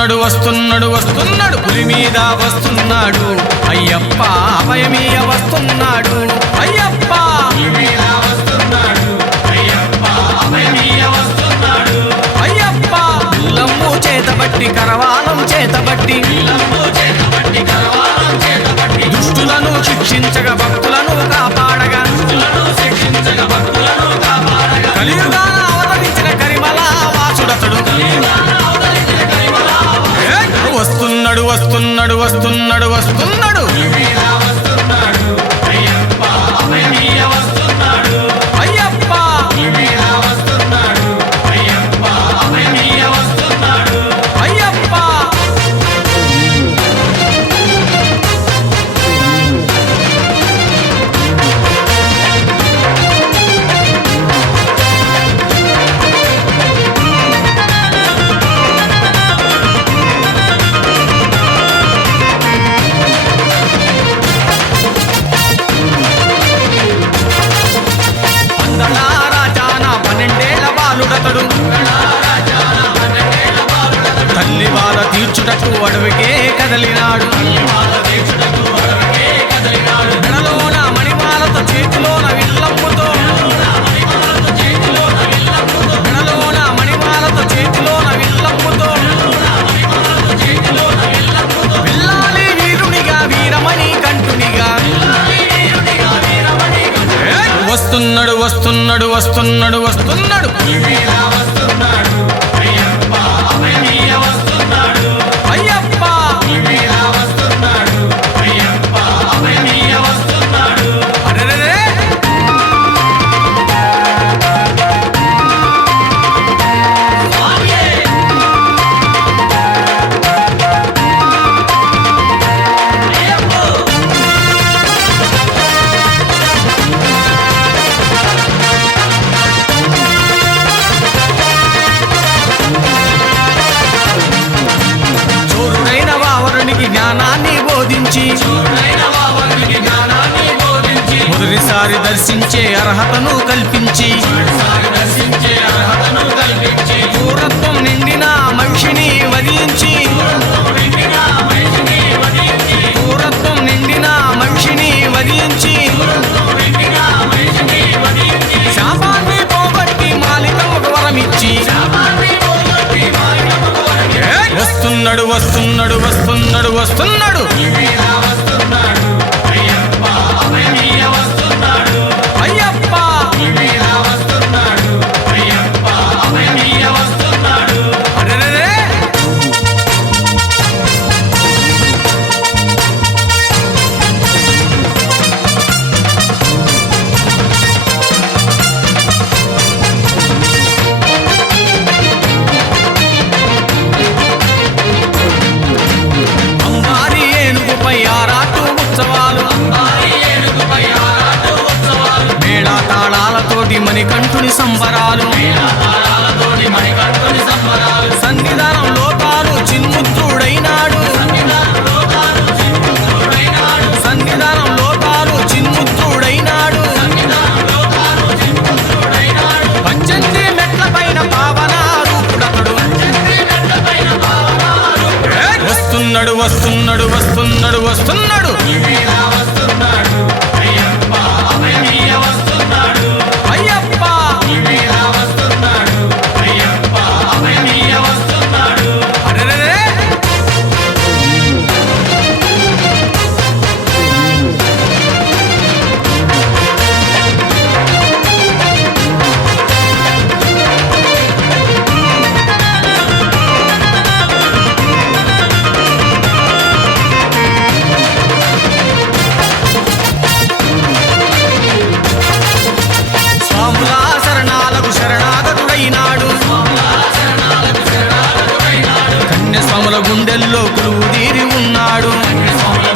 వస్తున్నాడు వస్తున్నాడు వస్తున్నాడు. పులి మీద వస్తున్నాడు. అయ్యప్ప అభయమీయ వస్తున్నాడు. అయ్యప్ప అయ్యప్ప చేతబట్టి కరవాలం చేతబట్టి. వస్తున్నాడు వస్తున్నాడు వస్తున్నాడు. బాధ అడవికే కదలినాడు. మెడలోన మణిమాలతో చేతిలోన విల్లంపుతో మెడలోన మణిమాలతో చేతిలోన విల్లంపుతో విల్లాలి వీరునిగా వీరమణి కంటునిగా. వస్తున్నాడు వస్తున్నాడు వస్తున్నాడు వస్తున్నాడు. బోధించి. మొదటిసారి దర్శించే అర్హతను కల్పించి. పూరత్వం నిండిన మనిషిని వధించి.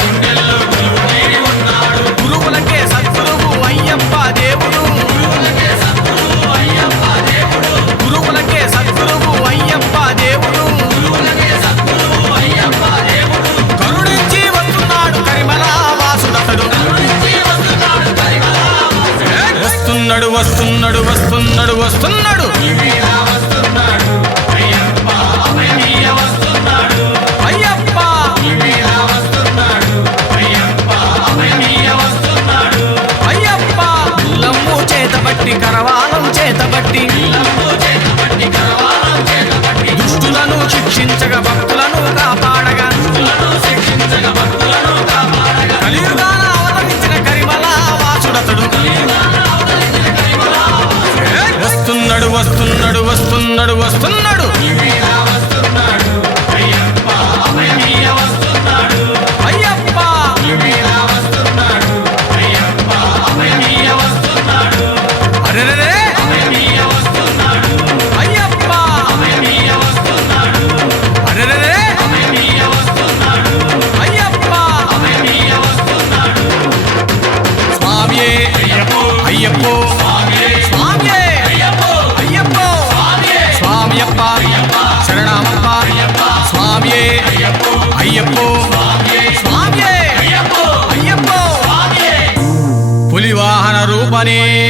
గుండెల్లో గురువుదీరి ఉన్నాడు. గురువులకే సద్గురువు అయ్యప్ప దేవుడు. కరవాలం చేతబట్టి. దుష్టులను శిక్షించగా భక్తులను కాపాడగా. శిక్షించగా భక్తులను స్వామియే. అయ్యప్పో. స్వామియే. అయ్యప్పో. పులివాహన రూపనే.